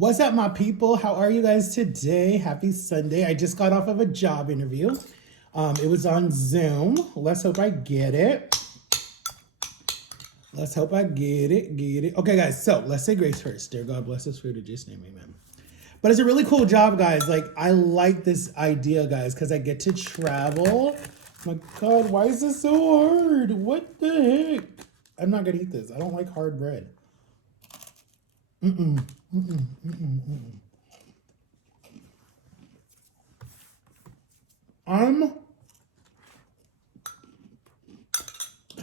What's up, my people? How are you guys today? Happy Sunday. I just got off of a job interview. It was on Zoom. Let's hope I get it. Let's hope I get it. Okay, guys, so let's say grace first. Dear God, bless us for the just name, amen. But it's a really cool job, guys. Like, I like this idea, guys, because I get to travel. My God, why is this so hard? What the heck? I'm not gonna eat this. I don't like hard bread. Can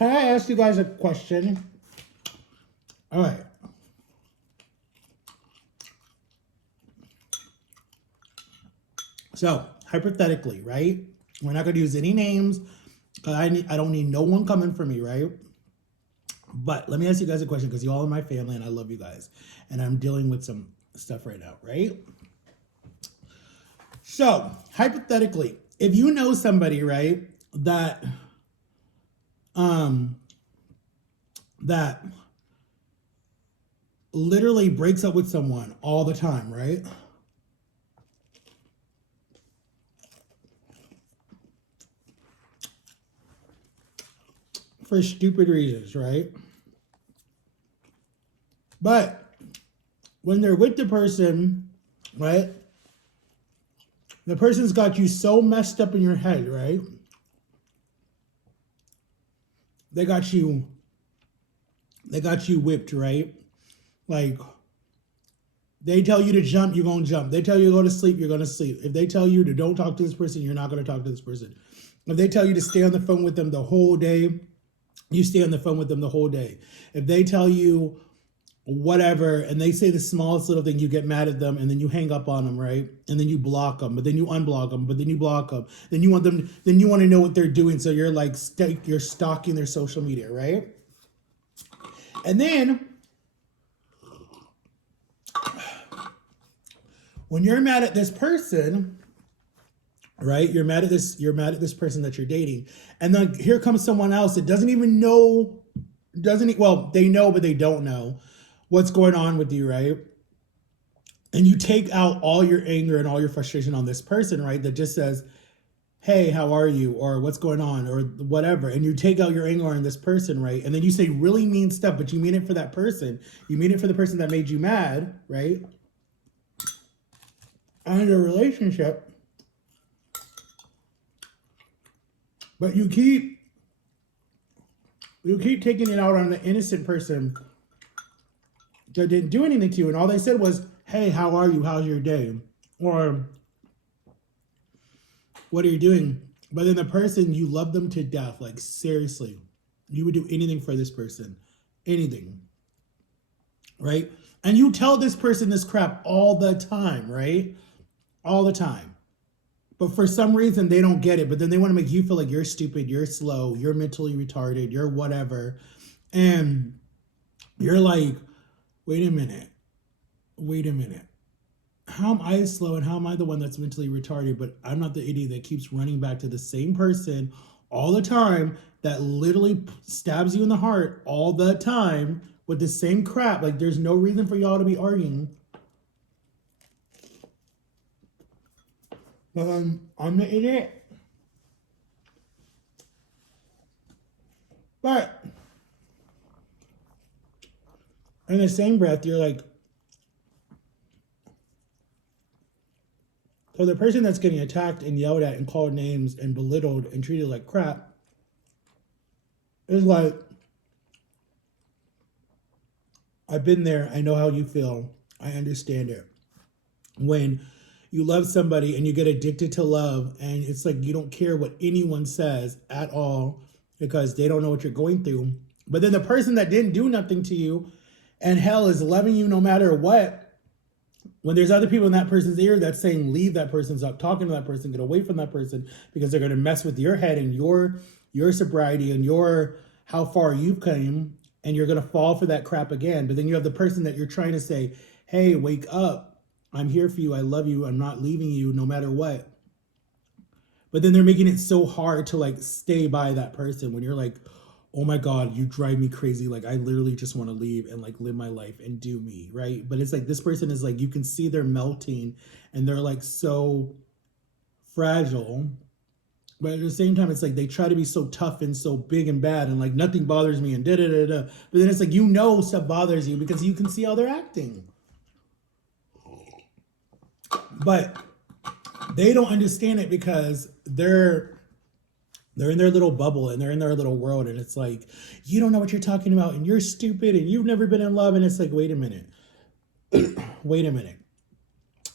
I ask you guys a question? All right. So, hypothetically, right? We're not going to use any names because I don't need no one coming for me, right? But let me ask you guys a question because you all are my family and I love you guys. And I'm dealing with some stuff right now, right? So, hypothetically, if you know somebody, right, that that literally breaks up with someone all the time, right? For stupid reasons, right? But when they're with the person, right? The person's got you so messed up in your head, right? They got you whipped, right? Like, they tell you to jump, you're gonna jump. They tell you to go to sleep, you're gonna sleep. If they tell you to don't talk to this person, you're not gonna talk to this person. If they tell you to stay on the phone with them the whole day, you stay on the phone with them the whole day. If they tell you whatever and they say the smallest little thing, you get mad at them and then you hang up on them, right? And then you block them, but then you unblock them, but then you block them. Then you want to know what they're doing, so you're like you're stalking their social media, right? And then when you're mad at this person, right? You're mad at this person that you're dating. And then here comes someone else that doesn't even know, well, they know, but they don't know what's going on with you, right? And you take out all your anger and all your frustration on this person, right? That just says, hey, how are you? Or what's going on? Or whatever. And you take out your anger on this person, right? And then you say really mean stuff, but you mean it for that person. You mean it for the person that made you mad, right? And a relationship. But you keep taking it out on the innocent person that didn't do anything to you, and all they said was, hey, how are you? How's your day? Or what are you doing? But then the person, you love them to death. Like, seriously, you would do anything for this person. Anything. Right? And you tell this person this crap all the time, right? All the time. But for some reason, they don't get it. But then they want to make you feel like you're stupid, you're slow, you're mentally retarded, you're whatever. And you're like, wait a minute. How am I slow and how am I the one that's mentally retarded? But I'm not the idiot that keeps running back to the same person all the time that literally stabs you in the heart all the time with the same crap. Like, there's no reason for y'all to be arguing. I'm the idiot. But in the same breath, you're like, so the person that's getting attacked and yelled at and called names and belittled and treated like crap is like, I've been there. I know how you feel. I understand it. When you love somebody and you get addicted to love and it's like you don't care what anyone says at all because they don't know what you're going through. But then the person that didn't do nothing to you and hell is loving you no matter what, when there's other people in that person's ear that's saying leave that person, stop talking to that person, get away from that person because they're going to mess with your head and your sobriety and your how far you've come, and you're going to fall for that crap again. But then you have the person that you're trying to say, hey, wake up. I'm here for you. I love you. I'm not leaving you no matter what. But then they're making it so hard to like stay by that person when you're like, oh my God, you drive me crazy. Like, I literally just want to leave and like live my life and do me, right? But it's like this person is like, you can see they're melting and they're like so fragile. But at the same time, it's like they try to be so tough and so big and bad and like nothing bothers me and da da da da. But then it's like, stuff bothers you because you can see how they're acting. But they don't understand it because they're in their little bubble and they're in their little world, and it's like, you don't know what you're talking about and you're stupid and you've never been in love. And it's like, wait a minute. Wait a minute.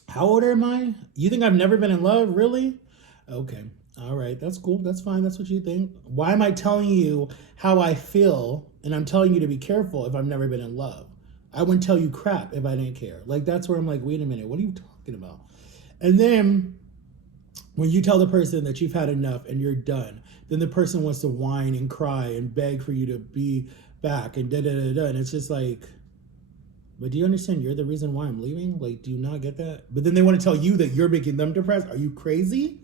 How old am I? You think I've never been in love? Really? Okay. All right. That's cool. That's fine. That's what you think. Why am I telling you how I feel? And I'm telling you to be careful if I've never been in love. I wouldn't tell you crap if I didn't care. Like, that's where I'm like, wait a minute. What are you talking about? And then when you tell the person that you've had enough and you're done, then the person wants to whine and cry and beg for you to be back and da da da da. And it's just like, but do you understand you're the reason why I'm leaving? Like, do you not get that? But then they want to tell you that you're making them depressed. Are you crazy?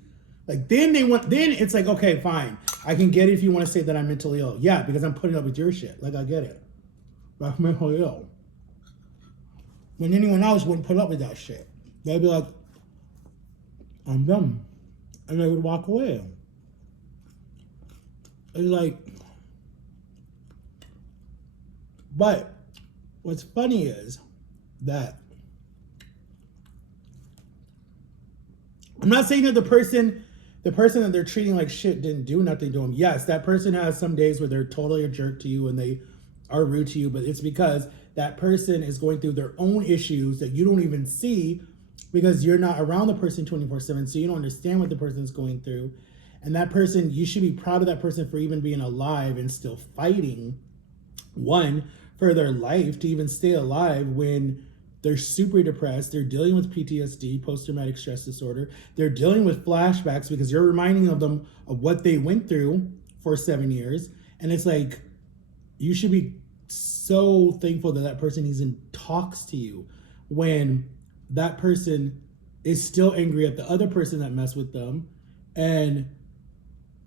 Like, then it's like, okay, fine. I can get it if you want to say that I'm mentally ill. Yeah, because I'm putting up with your shit. Like, I get it. But I'm mentally ill. When anyone else wouldn't put up with that shit. They'd be like, I'm done. And they would walk away. It's like, but what's funny is that I'm not saying that the person that they're treating like shit didn't do nothing to them. Yes, that person has some days where they're totally a jerk to you and they are rude to you, but it's because that person is going through their own issues that you don't even see because you're not around the person 24/7, so you don't understand what the person's going through. And that person, you should be proud of that person for even being alive and still fighting, one, for their life, to even stay alive when they're super depressed. They're dealing with PTSD, post-traumatic stress disorder. They're dealing with flashbacks because you're reminding them of what they went through for 7 years. And it's like, you should be so thankful that that person even talks to you when that person is still angry at the other person that messed with them and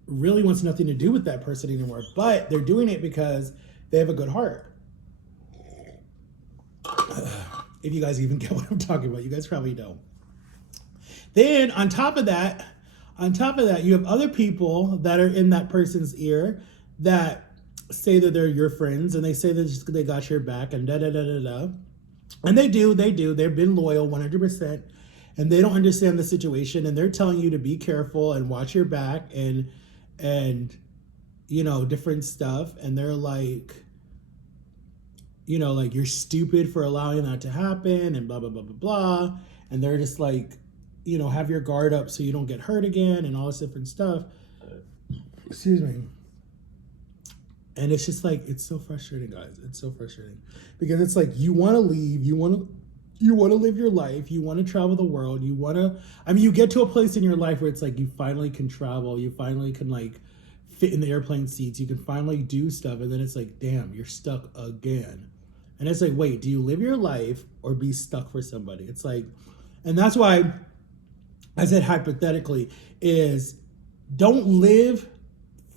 really wants nothing to do with that person anymore. But they're doing it because they have a good heart. If you guys even get what I'm talking about, you guys probably don't. Then on top of that, you have other people that are in that person's ear that say that they're your friends and they say that they got your back and da da da da da. And they do. They've been loyal 100%, and they don't understand the situation, and they're telling you to be careful and watch your back and different stuff. And they're like, like, you're stupid for allowing that to happen and blah, blah, blah, blah, blah. And they're just like, have your guard up so you don't get hurt again and all this different stuff. Excuse me. And it's just like, it's so frustrating, guys. It's so frustrating because it's like, you want to leave, you want to live your life, you want to travel the world, you get to a place in your life where it's like, you finally can travel, you finally can like fit in the airplane seats, you can finally do stuff. And then it's like, damn, you're stuck again. And it's like, wait, do you live your life or be stuck for somebody? It's like, and that's why I said hypothetically is, don't live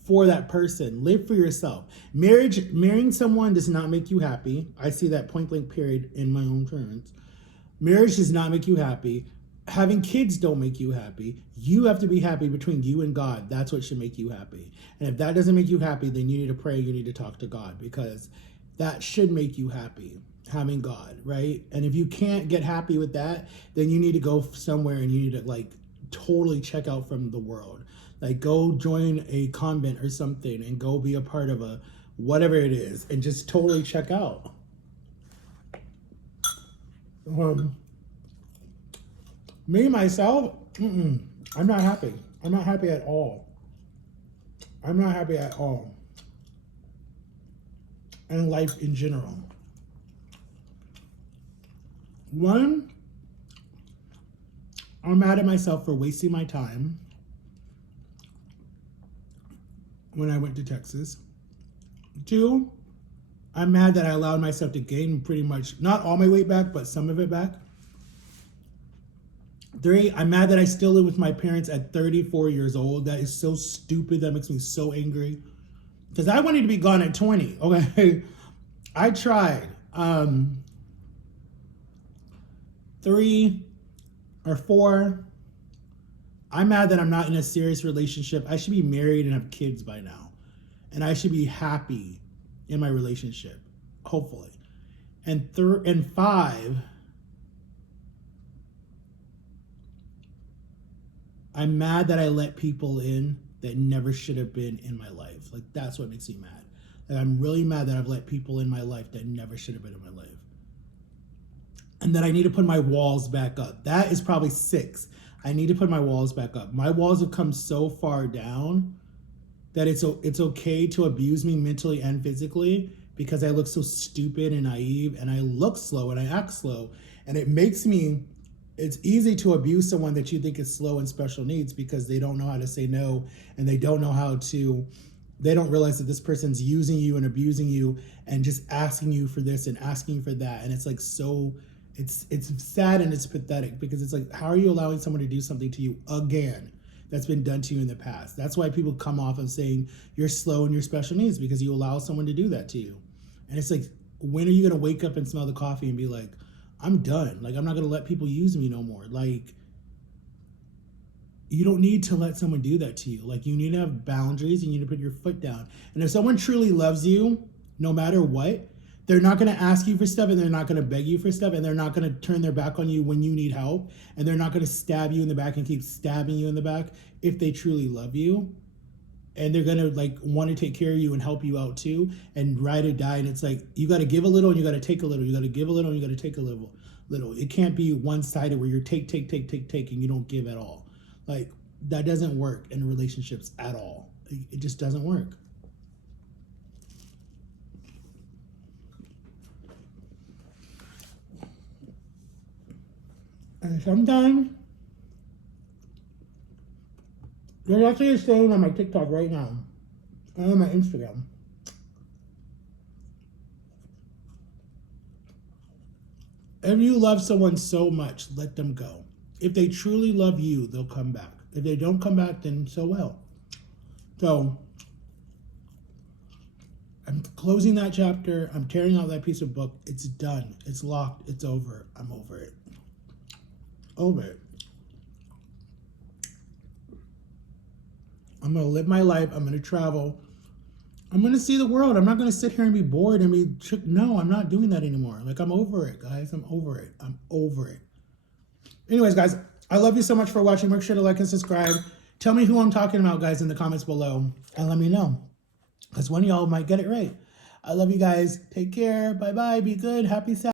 for that person. Live for yourself. Marrying someone does not make you happy. I see that point blank period in my own terms. Marriage does not make you happy. Having kids don't make you happy. You have to be happy between you and God. That's what should make you happy. And if that doesn't make you happy, then you need to pray. You need to talk to God, because that should make you happy, having God, right? And if you can't get happy with that, then you need to go somewhere and you need to like totally check out from the world. Like, go join a convent or something and go be a part of a whatever it is and just totally check out. Me, myself, I'm not happy. I'm not happy at all. I'm not happy at all. And life in general. One, I'm mad at myself for wasting my time when I went to Texas. Two, I'm mad that I allowed myself to gain pretty much, not all my weight back, but some of it back. Three, I'm mad that I still live with my parents at 34 years old. That is so stupid. That makes me so angry. Because I wanted to be gone at 20. Okay. I tried. 3 or 4. I'm mad that I'm not in a serious relationship. I should be married and have kids by now. And I should be happy in my relationship, hopefully. And 5, I'm mad that I let people in that never should have been in my life. Like, that's what makes me mad. Like, I'm really mad that I've let people in my life that never should have been in my life. And that I need to put my walls back up. That is probably 6. I need to put my walls back up. My walls have come so far down that it's okay to abuse me mentally and physically because I look so stupid and naive and I look slow and I act slow. And it makes me, it's easy to abuse someone that you think is slow and special needs because they don't know how to say no and they don't know how to, they don't realize that this person's using you and abusing you and just asking you for this and asking for that. And it's like so, it's sad and it's pathetic because it's like, how are you allowing someone to do something to you again that's been done to you in the past? That's why people come off of saying you're slow and you're special needs, because you allow someone to do that to you. And it's like, when are you going to wake up and smell the coffee and be like, I'm done. Like, I'm not going to let people use me no more. Like, you don't need to let someone do that to you. Like, you need to have boundaries and you need to put your foot down. And if someone truly loves you, no matter what, they're not going to ask you for stuff and they're not going to beg you for stuff and they're not going to turn their back on you when you need help and they're not going to stab you in the back and keep stabbing you in the back if they truly love you. And they're going to like want to take care of you and help you out too and ride or die. And it's like, you got to give a little and you got to take a little. You got to give a little and you got to take a little. It can't be one-sided where you're take and you don't give at all. Like, that doesn't work in relationships at all. It just doesn't work. And sometimes, there's actually a saying on my TikTok right now, and on my Instagram. If you love someone so much, let them go. If they truly love you, they'll come back. If they don't come back, then so well. So, I'm closing that chapter. I'm tearing out that piece of book. It's done. It's locked. It's over. I'm over it. Over it. I'm going to live my life. I'm going to travel. I'm going to see the world. I'm not going to sit here and be bored and be, no, I'm not doing that anymore. Like, I'm over it, guys. I'm over it. I'm over it. Anyways, guys, I love you so much for watching. Make sure to like and subscribe. Tell me who I'm talking about, guys, in the comments below. And let me know. Because one of y'all might get it right. I love you guys. Take care. Bye-bye. Be good. Happy Saturday.